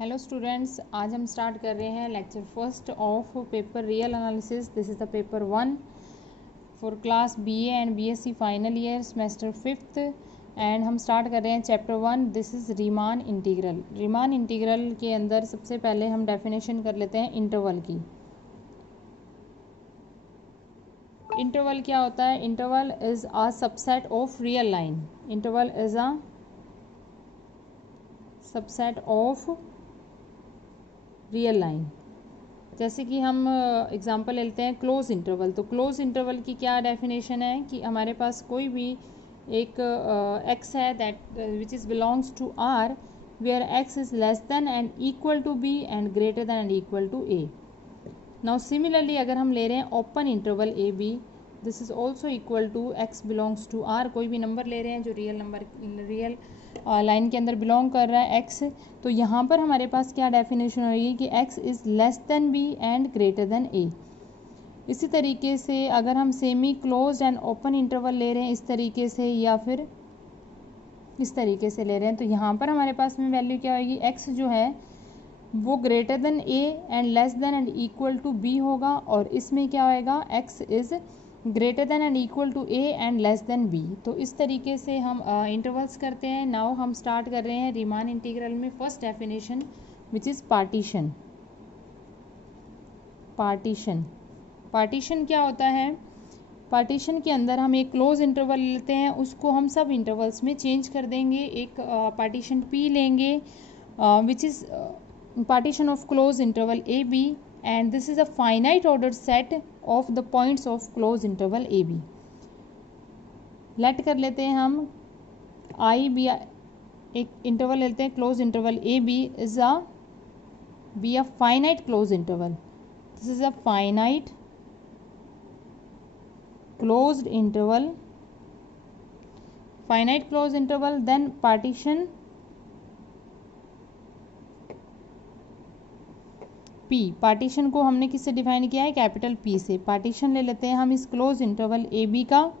Hello students, आज हम start कर रहे हैं lecture first of paper real analysis. This is the paper 1 for class BA and BSc final year semester 5th and हम start कर रहे हैं chapter 1। This is Riemann integral. Riemann integral के अंदर सबसे पहले हम डेफिनेशन कर लेते हैं इंटरवल की। इंटरवल क्या होता है? Interval is a subset of real line. Interval is a subset of real line. जैसे कि हम एग्जांपल लेते हैं क्लोज इंटरवल। तो क्लोज इंटरवल की क्या डेफिनेशन है कि हमारे पास कोई भी एक एक्स है that which is belongs to R where x is less than and equal to b and greater than and equal to a. Now similarly अगर हम ले रहे हैं open interval a b, this is also equal to x belongs to R. कोई भी number ले रहे हैं जो रियल लाइन के अंदर बिलोंग कर रहा है एक्स, तो यहाँ पर हमारे पास क्या डेफिनेशन होगी कि x is less than b and greater than a. इसी तरीके से अगर हम semi closed and open interval ले रहे हैं इस तरीके से या फिर इस तरीके से ले रहे हैं, तो यहाँ पर हमारे पास में वैल्यू क्या होगी? एक्स जो है वो greater than a and less than and equal to b होगा, और इसमें क्या होएगा? X is greater than and equal to a and less than b. तो इस तरीके से हम इंटरवल्स करते हैं। नाउ हम स्टार्ट कर रहे हैं रीमान इंटीग्रल में first definition which is partition. Partition क्या होता है? पार्टीशन के अंदर हम एक क्लोज इंटरवल लेते हैं, उसको हम सब इंटरवल्स में चेंज कर देंगे। एक पार्टीशन पी लेंगे which is partition of closed interval AB, and this is a finite ordered set of the points of closed interval AB. Let कर लेते हैं हम आई बी, एक इंटरवल लेते हैं close interval a b is a be a finite close interval. This is a finite closed interval, finite close interval. Then partition P, partition को हमने किससे डिफाइन किया है? कैपिटल पी से। पार्टीशन ले लेते हैं हम इस क्लोज इंटरवल ए बी का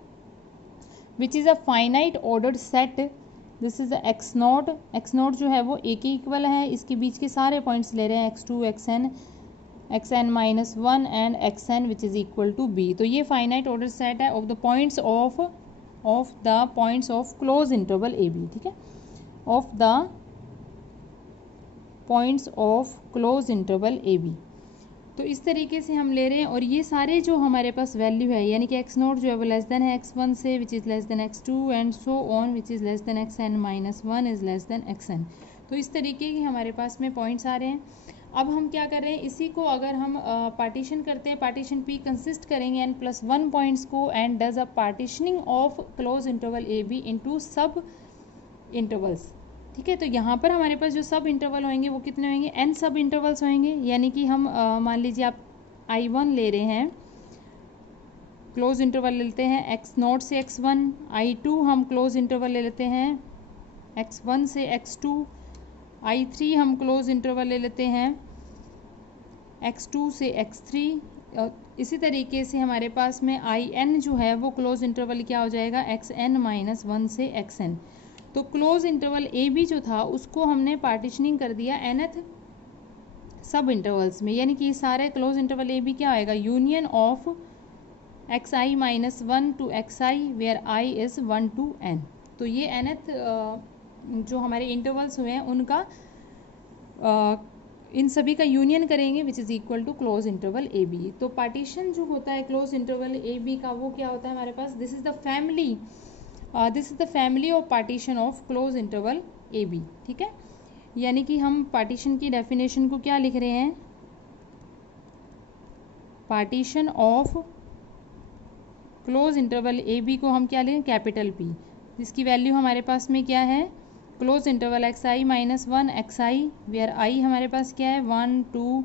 which is a finite ordered set. This is x not. X not जो है वो ए के इक्वल है, इसके बीच के सारे पॉइंट्स ले रहे हैं x to x n minus one and x n which is equal to b. तो ये फाइनाइट ऑर्डर सेट है of the points of close interval a b. ठीक है, of the points of close interval a b. तो इस तरीके से हम ले रहे हैं, और ये सारे जो हमारे पास वैल्यू है यानी कि एक्स नोट जो है वो लेस देन है एक्स वन से which is less than x two and so on which is less than x n minus one is less than x n. तो इस तरीके की हमारे पास में पॉइंट्स आ रहे हैं। अब हम क्या कर रहे हैं, इसी को अगर हम पार्टीशन करते हैं, पार्टीशन पी कंसिस्ट करेंगे एन प्लस वन पॉइंट्स को and does a partitioning of close interval a b into sub intervals. ठीक है, तो यहाँ पर हमारे पास जो सब इंटरवल होंगे वो कितने होंगे? एन सब इंटरवल्स होंगे। यानी कि हम मान लीजिए आप I1 ले रहे हैं, क्लोज इंटरवल लेते हैं एक्स नॉट से x1। I2 हम क्लोज इंटरवल ले लेते हैं x1 से x2। I3 हम क्लोज इंटरवल ले लेते हैं x2 से x3। इसी तरीके से हमारे पास में IN जो है वो क्लोज इंटरवल क्या हो जाएगा? xn माइनस वन से xn। तो क्लोज इंटरवल ए बी जो था उसको हमने पार्टीशनिंग कर दिया nth सब इंटरवल्स में, यानी कि सारे क्लोज इंटरवल ए बी क्या आएगा? Union of x i minus one to x i where i is one to n. तो ये nth जो हमारे इंटरवल्स हुए हैं उनका इन सभी का यूनियन करेंगे which is equal to close interval a b. तो पार्टीशन जो होता है क्लोज इंटरवल ए बी का वो क्या होता है हमारे पास? This is the family of partition of close interval a b. ठीक है, यानी कि हम पार्टीशन की डेफिनेशन को क्या लिख रहे हैं? Partition of close interval a b को हम क्या लें? कैपिटल पी, जिसकी वैल्यू हमारे पास में क्या है? Close interval x i minus one x i where i हमारे पास क्या है? 1 2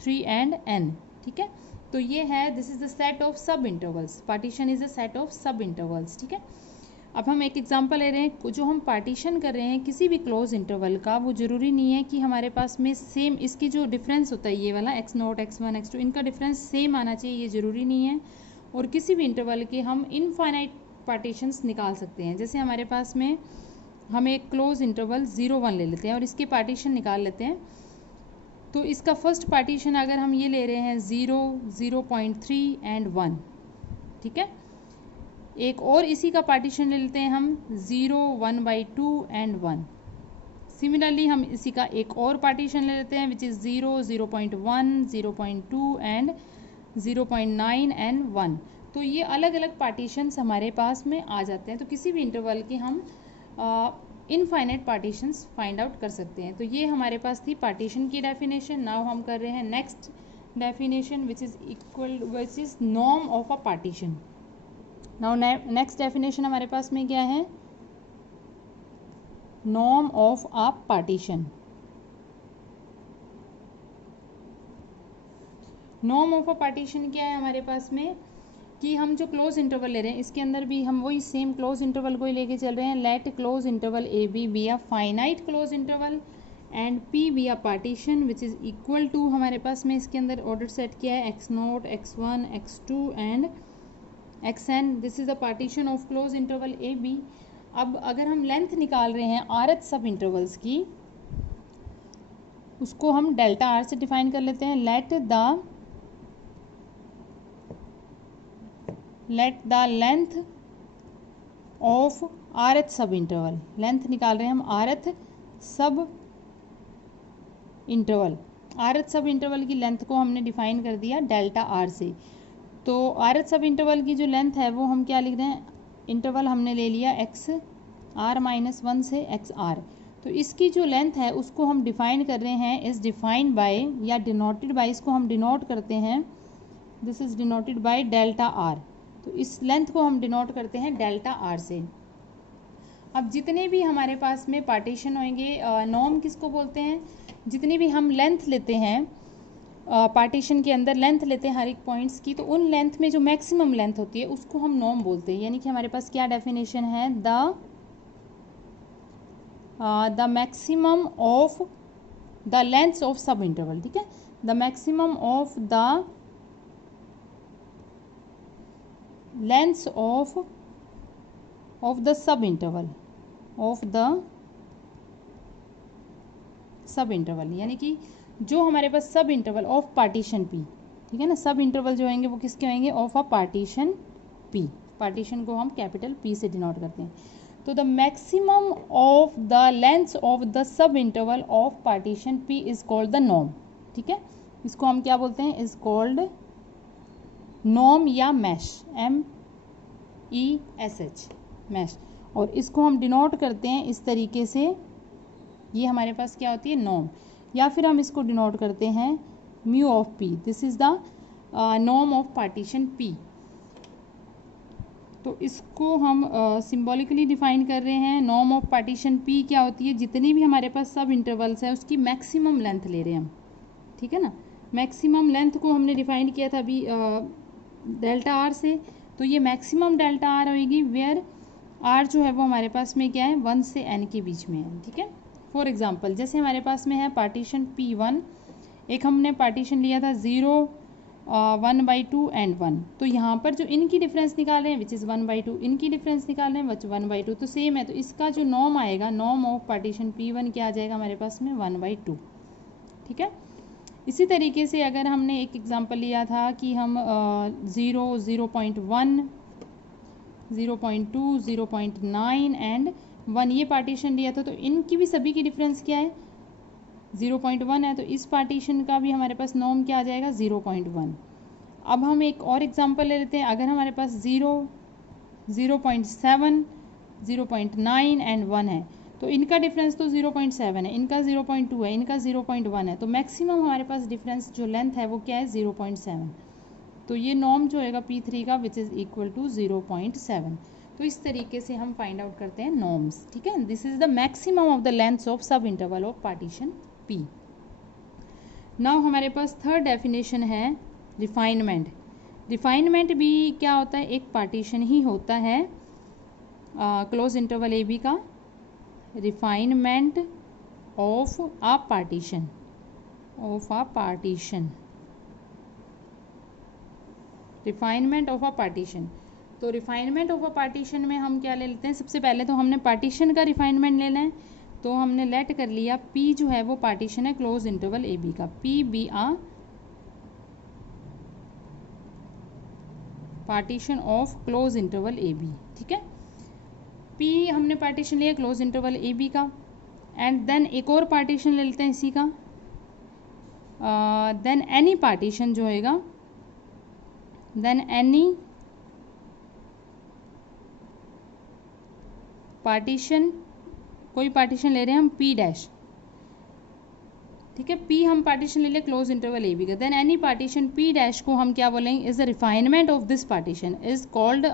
3 एंड एन। ठीक है, तो ये है this is the set of sub intervals. Partition is a set of sub intervals. ठीक है, अब हम एक एग्जांपल ले रहे हैं, जो हम पार्टीशन कर रहे हैं किसी भी क्लोज इंटरवल का, वो ज़रूरी नहीं है कि हमारे पास में सेम इसकी जो डिफरेंस होता है ये वाला x naught x one x two, इनका डिफरेंस सेम आना चाहिए, ये ज़रूरी नहीं है। और किसी भी इंटरवल के हम इनफाइनाइट पार्टीशंस निकाल सकते हैं। जैसे हमारे पास में हम एक क्लोज इंटरवल 0 1 ले लेते हैं और इसके पार्टीशन निकाल लेते हैं। तो इसका फर्स्ट पार्टीशन अगर हम ये ले रहे हैं 0, 0.3 एंड 1, ठीक है। एक और इसी का पार्टीशन ले लेते हैं हम 0, 1/2 एंड 1। सिमिलरली हम इसी का एक और पार्टीशन ले लेते हैं विच इज़ 0, 0.1, 0.2 एंड 0.9 एंड 1। तो ये अलग अलग पार्टीशंस हमारे पास में आ जाते हैं। तो किसी भी इंटरवल के हम इनफाइनाइट पार्टीशंस फाइंड आउट कर सकते हैं। तो ये हमारे पास थी पार्टीशन की डेफिनेशन। नाउ हम कर रहे हैं next definition which is norm of a partition. Now next definition हमारे पास में क्या है, norm of a partition. Norm of a partition क्या है हमारे पास में कि हम जो क्लोज इंटरवल ले रहे हैं इसके अंदर भी हम वही सेम क्लोज इंटरवल को ही लेके चल रहे हैं। Let close interval a b a finite close interval and P be a partition which is equal to, हमारे पास में इसके अंदर ऑर्डर सेट किया है x0, x1, x2 and xn। This is the partition of close interval a b. अब अगर हम लेंथ निकाल रहे हैं rth सब इंटरवल्स की, उसको हम डेल्टा आर से डिफाइन कर लेते हैं। Let the length of rth सब इंटरवल, लेंथ निकाल रहे हैं हम rth सब इंटरवल, rth सब इंटरवल की लेंथ को हमने डिफाइन कर दिया डेल्टा आर से। तो rth सब इंटरवल की जो लेंथ है वो हम क्या लिख रहे हैं, इंटरवल हमने ले लिया x(r-1) से xr। तो इसकी जो लेंथ है उसको हम डिफाइन कर रहे हैं इज डिफाइंड बाय या डिनोटेड बाय, इसको हम डिनोट करते हैं, this is denoted by delta R. तो इस लेंथ को हम डिनोट करते हैं डेल्टा आर से। अब जितने भी हमारे पास में पार्टीशन होंगे, नॉर्म किसको बोलते हैं, जितनी भी हम लेंथ लेते हैं पार्टीशन के अंदर, लेंथ लेते हैं हर एक पॉइंट्स की, तो उन लेंथ में जो मैक्सिमम लेंथ होती है उसको हम नॉर्म बोलते हैं। यानी कि हमारे पास क्या डेफिनेशन है, the maximum of the lengths of सब इंटरवल, ठीक है, the maximum of the lengths of the sub interval, of the sub interval, यानी कि जो हमारे पास सब इंटरवल ऑफ पार्टीशन पी, ठीक है ना, सब इंटरवल जो होंगे वो किसके होंगे, of a partition P. Partition को हम कैपिटल पी से डिनोट करते हैं। तो the maximum of the lengths of the sub interval of partition P is called the norm, ठीक है। इसको हम क्या बोलते हैं, इज कॉल्ड नॉर्म या मैश, MESH, मैश। और इसको हम डिनोट करते हैं इस तरीके से, ये हमारे पास क्या होती है, नॉर्म, या फिर हम इसको डिनोट करते हैं mu of P, this is the norm of partition P. तो इसको हम सिंबॉलिकली डिफाइन कर रहे हैं। नॉर्म ऑफ पार्टीशन पी क्या होती है, जितनी भी हमारे पास सब इंटरवल्स है उसकी मैक्सिमम लेंथ ले रहे हैं हम, ठीक है ना। मैक्सिमम लेंथ को हमने डिफाइन किया था अभी डेल्टा आर से, तो ये मैक्सिमम डेल्टा आर होगी वेयर आर जो है वो हमारे पास में क्या है, 1 से n के बीच में है, ठीक है। फॉर एग्जांपल जैसे हमारे पास में है पार्टीशन P1, एक हमने पार्टीशन लिया था 0, 1/2 एंड 1। तो यहाँ पर जो इनकी डिफरेंस निकाल रहे हैं विच इज़ 1/2, इनकी डिफरेंस निकाल रहे हैं विच 1/2, तो सेम है। तो इसका जो नॉर्म आएगा, नॉर्म ऑफ पार्टीशन P1 क्या आ जाएगा हमारे पास में 1/2, ठीक है। इसी तरीके से अगर हमने एक एग्जांपल लिया था कि हम 0, 0.1, 0.2, 0.9 एंड 1 ये पार्टीशन लिया था, तो इनकी भी सभी की डिफरेंस क्या है, 0.1 है। तो इस पार्टीशन का भी हमारे पास नॉर्म क्या आ जाएगा, 0.1। अब हम एक और एग्जांपल ले लेते हैं। अगर हमारे पास 0, 0.7, 0.9 एंड 1 है, तो इनका डिफरेंस तो 0.7 है, इनका 0.2 है, इनका 0.1 है, तो मैक्सिमम हमारे पास डिफरेंस जो लेंथ है वो क्या है, 0.7। तो ये नॉर्म जो होएगा P3 का विच इज़ इक्वल टू 0.7। तो इस तरीके से हम फाइंड आउट करते हैं नॉर्म्स, ठीक है। This is the maximum of the lengths of सब interval of partition P। Now हमारे पास थर्ड डेफिनेशन है रिफाइनमेंट। रिफाइनमेंट भी क्या होता है, एक पार्टीशन ही होता है क्लोज इंटरवल ए बी का। Refinement of a partition, of a partition, refinement of a partition. तो रिफाइनमेंट ऑफ अ पार्टीशन में हम क्या ले लेते हैं, सबसे पहले तो हमने पार्टीशन का रिफाइनमेंट लेना है। तो हमने लेट कर लिया P जो है वो पार्टीशन है क्लोज इंटरवल ए बी का, P be a partition of close interval a b. ठीक है, P हमने पार्टीशन लिया क्लोज इंटरवल ए बी का, एंड देन एक और पार्टीशन ले लेते हैं इसी का, देन एनी पार्टीशन जो होएगा, देन एनी पार्टीशन, कोई पार्टीशन ले रहे हैं हम P डैश। ठीक है, P हम पार्टीशन ले लें क्लोज इंटरवल ए बी का, then any partition P dash को हम क्या बोलेंगे, is the refinement of this partition is called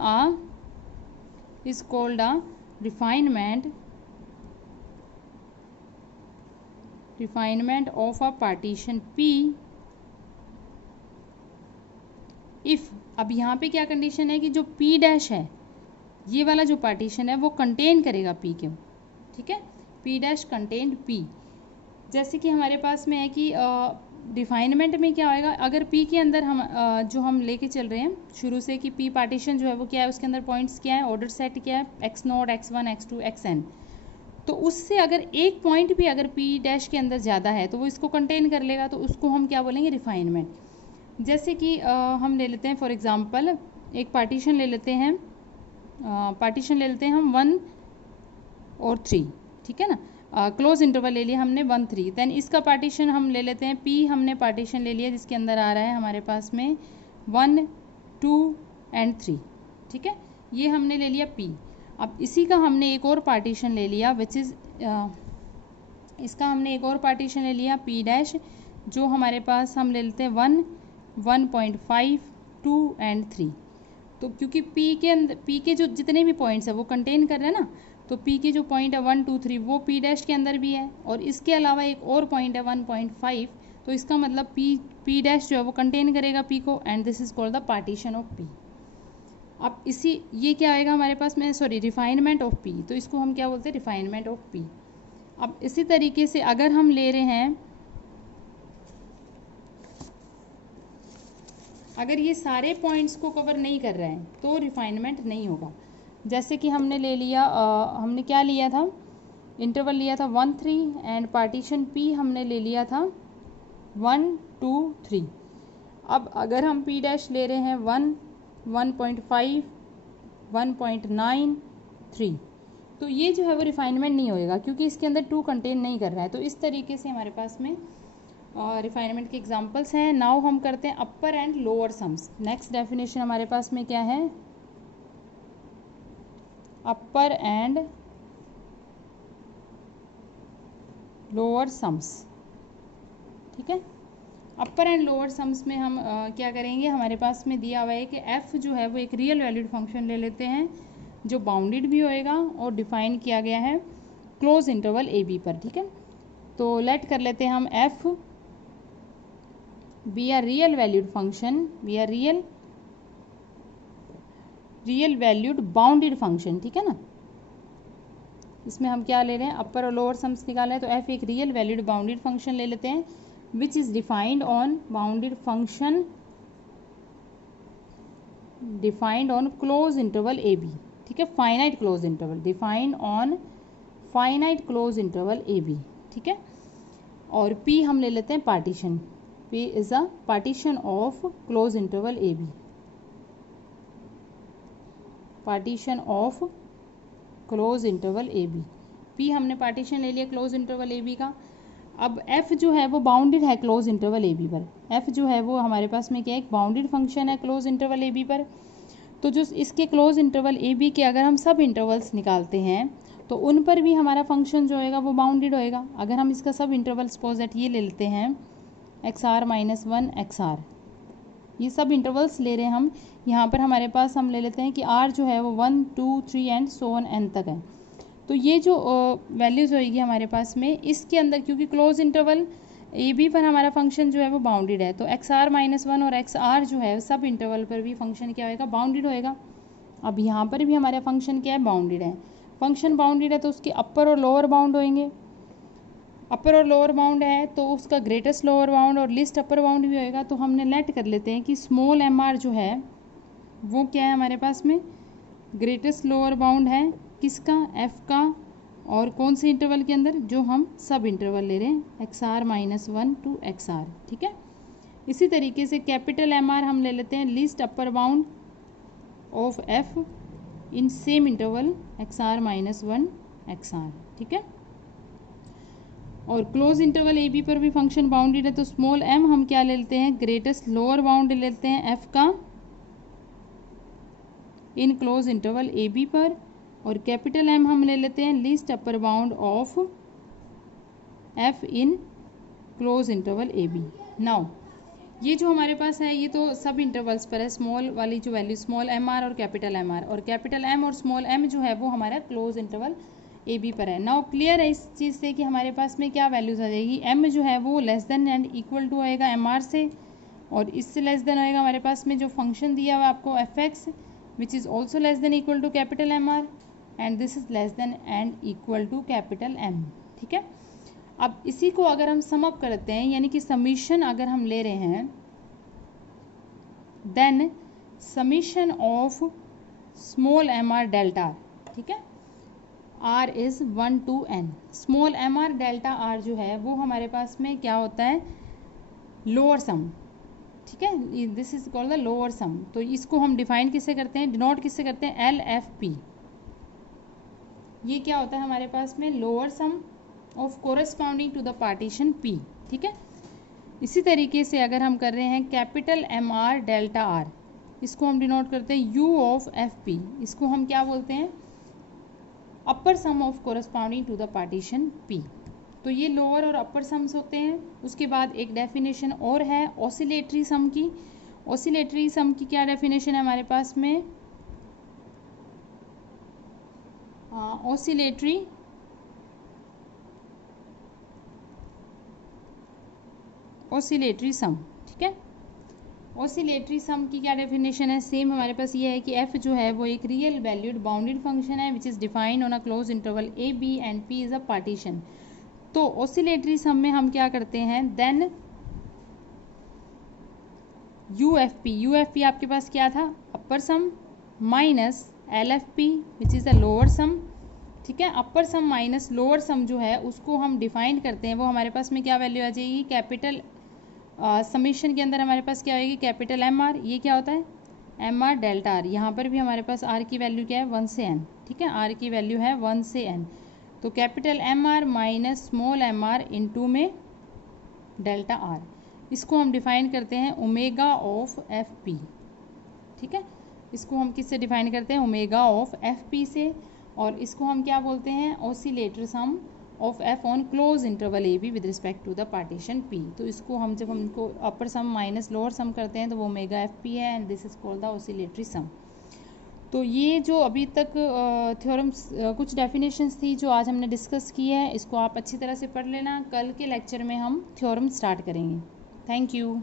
refinement of a partition P इफ, अब यहाँ पे क्या कंडीशन है कि जो P डैश है, ये वाला जो पार्टीशन है वो कंटेन करेगा P को। ठीक है, P डैश कंटेन P। जैसे कि हमारे पास में है कि डिफाइनमेंट में क्या होएगा, अगर P के अंदर हम जो हम लेके चल रहे हैं शुरू से कि P पार्टीशन जो है वो क्या है, उसके अंदर पॉइंट्स क्या है, ऑर्डर सेट क्या है, x0, x1, x2, xn। तो उससे अगर एक पॉइंट भी अगर P डैश के अंदर ज़्यादा है तो वो इसको कंटेन कर लेगा, तो उसको हम क्या बोलेंगे, रिफाइनमेंट। जैसे कि हम ले लेते हैं फॉर एग्जांपल, एक पार्टीशन ले लेते हैं, हम 1 और 3। ठीक है ना, क्लोज इंटरवल ले लिया हमने 1, 3, देन इसका पार्टीशन हम ले लेते हैं P, हमने पार्टीशन ले लिया जिसके अंदर आ रहा है हमारे पास में 1, 2 एंड 3। ठीक है, ये हमने ले लिया P। अब इसी का हमने एक और पार्टीशन ले लिया विच इज़, इसका हमने एक और पार्टीशन ले लिया P डैश, जो हमारे पास हम ले लेते हैं 1, 1.5, 2 एंड 3। तो क्योंकि P के जो जितने भी पॉइंट्स है वो कंटेन कर रहे हैं ना, तो P के जो पॉइंट है 1, 2, 3 वो P डैश के अंदर भी है, और इसके अलावा एक और पॉइंट है 1.5, तो इसका मतलब P डैश जो है वो कंटेन करेगा P को, and this is called the partition of P। अब ये क्या आएगा हमारे पास में, सॉरी, रिफाइनमेंट ऑफ P, तो इसको हम क्या बोलते हैं, रिफाइनमेंट ऑफ P। अब इसी तरीके से अगर हम ले रहे हैं, अगर ये सारे पॉइंट्स को कवर नहीं कर रहे हैं तो रिफाइनमेंट नहीं होगा। जैसे कि हमने ले लिया, हमने क्या लिया था, इंटरवल लिया था 1, 3 एंड पार्टीशन P हमने ले लिया था 1, 2, 3। अब अगर हम P डैश ले रहे हैं 1, 1.5, 1.9, 3, तो ये जो है वो रिफाइनमेंट नहीं होएगा क्योंकि इसके अंदर 2 कंटेन नहीं कर रहा है। तो इस तरीके से हमारे पास में रिफाइनमेंट के एग्जांपल्स हैं। नाउ हम करते हैं upper and lower sums. Next definition हमारे पास में क्या है, अपर एंड लोअर सम्स। ठीक है, अपर एंड लोअर सम्स में हम क्या करेंगे, हमारे पास में दिया हुआ है कि f जो है वो एक रियल वैल्यूड फंक्शन ले लेते हैं जो बाउंडेड भी होएगा और डिफाइन किया गया है क्लोज इंटरवल ए बी पर। ठीक है, तो लेट कर लेते हैं हम f be R real valued function, be R real valued bounded function. ठीक है ना, इसमें हम क्या ले रहे हैं, अपर और लोअर सम्स निकाल रहे हैं, तो f एक रियल वैल्यूड बाउंडेड फंक्शन ले लेते हैं which is defined on bounded function defined on close interval a b. ठीक है, finite close interval, defined on finite close interval a b. ठीक है, और p हम ले लेते हैं partition, p is a partition of close interval a b, partition of close interval a b. p हमने पार्टीशन ले लिया क्लोज इंटरवल ए बी का। अब f जो है वो बाउंडेड है क्लोज इंटरवल ए बी पर, f जो है वो हमारे पास में क्या है, एक बाउंडेड फंक्शन है क्लोज इंटरवल ए बी पर। तो जो इसके क्लोज इंटरवल ए बी के अगर हम सब इंटरवल्स निकालते हैं तो उन पर भी हमारा फंक्शन जो होएगा वो बाउंडेड होएगा। अगर हम इसका सब इंटरवल सपोज दैट ये ले लेते हैं XR - 1 XR, ये सब इंटरवल्स ले रहे हैं हम, यहाँ पर हमारे पास हम ले लेते हैं कि R जो है वो 1, 2, 3 एंड सो ऑन n तक है। तो ये जो वैल्यूज़ होएगी हमारे पास में इसके अंदर, क्योंकि क्लोज इंटरवल ए बी पर हमारा फंक्शन जो है वो बाउंडेड है, तो XR - 1 और XR जो है सब इंटरवल पर भी फंक्शन क्या होएगा, बाउंडेड होएगा। अब यहाँ पर भी हमारा फंक्शन क्या है, बाउंडेड है। फंक्शन बाउंडेड है तो उसके अपर और लोअर बाउंड होंगे, अपर और लोअर बाउंड है तो उसका ग्रेटेस्ट लोअर बाउंड और लिस्ट अपर बाउंड भी होएगा। तो हमने लेट कर लेते हैं कि स्मॉल mr जो है वो क्या है हमारे पास में, ग्रेटेस्ट लोअर बाउंड है किसका, f का, और कौन से इंटरवल के अंदर, जो हम सब इंटरवल ले रहे हैं XR-1 to XR, ठीक है। इसी तरीके से कैपिटल MR हम ले लेते हैं least upper bound of F in same interval XR-1 XR, ठीक है। और क्लोज इंटरवल AB पर भी फंक्शन बाउंडेड है, तो स्मॉल m हम क्या ले लेते हैं, ग्रेटेस्ट लोअर बाउंड ले लेते हैं F का इन क्लोज इंटरवल AB पर, और कैपिटल M हम ले लेते हैं least upper bound of F in close interval AB। Now ये जो हमारे पास है ये तो सब इंटरवल्स पर है, स्मॉल वाली जो वैल्यू स्मॉल MR और कैपिटल MR, और कैपिटल M और स्मॉल m जो है वो हमारा क्लोज इंटरवल AB पर है। नाउ क्लियर है इस चीज़ से कि हमारे पास में क्या वैल्यूज आ जाएगी, M जो है वो less than and equal to आएगा MR से, और इससे लेस देन आएगा हमारे पास में जो फंक्शन दिया हुआ आपको fx which is also less than equal to capital MR, and this is less than and equal to capital M, ठीक है। अब इसी को अगर हम सम अप करते हैं, यानी कि समीशन अगर हम ले रहे हैं, then summation of small MR delta, ठीक है, R इज 1 to n, small MR delta R जो है वो हमारे पास में क्या होता है, लोअर सम, ठीक है, this is called the lower सम। तो इसको हम डिफाइन किससे करते हैं, डिनोट किससे करते हैं, LFP। ये क्या होता है हमारे पास में, lower sum of corresponding to the partition P, ठीक है। इसी तरीके से अगर हम कर रहे हैं कैपिटल MR डेल्टा R, इसको हम डिनोट करते हैं U ऑफ FP, इसको हम क्या बोलते हैं, upper sum of corresponding to the partition P। तो ये लोअर और अपर सम्स होते हैं। उसके बाद एक डेफिनेशन और है ऑसिलेटरी सम की। ऑसिलेटरी सम की क्या डेफिनेशन है हमारे पास में, ऑसिलेटरी सम, ठीक है। ऑसिलेटरी सम की क्या डेफिनेशन है, सेम हमारे पास ये है कि f जो है वो एक रियल वैल्यूड बाउंडेड फंक्शन है which is defined on a close interval AB and P is a partition. तो ऑसिलेटरी सम में हम क्या करते हैं, देन UFP आपके पास क्या था, upper sum minus LFP which is the lower sum, ठीक है। अपर सम माइनस लोअर सम जो है उसको हम डिफाइन करते हैं, वो हमारे पास में क्या वैल्यू आ जाएगी, कैपिटल समीशन के अंदर हमारे पास क्या होगी, कैपिटल MR, ये क्या होता है MR डेल्टा R, यहाँ पर भी हमारे पास R की वैल्यू क्या है 1 से n, ठीक है, R की वैल्यू है 1 से n। तो capital MR minus small MR into में डेल्टा R, इसको हम डिफाइन करते हैं ओमेगा ऑफ FP, ठीक है। इसको हम किससे डिफाइन करते हैं, ओमेगा ऑफ FP से, और इसको हम क्या बोलते हैं, oscillator sum of F on close interval AB with respect to the partition P। तो इसको हम जब हम इनको अपर सम माइनस लोअर सम करते हैं तो वो ओमेगा FP है, and this is called the oscillatory sum. तो ये जो अभी तक थ्योरम्स कुछ डेफिनेशंस थी जो आज हमने डिस्कस की है, इसको आप अच्छी तरह से पढ़ लेना। कल के लेक्चर में हम थ्योरम स्टार्ट करेंगे। Thank you.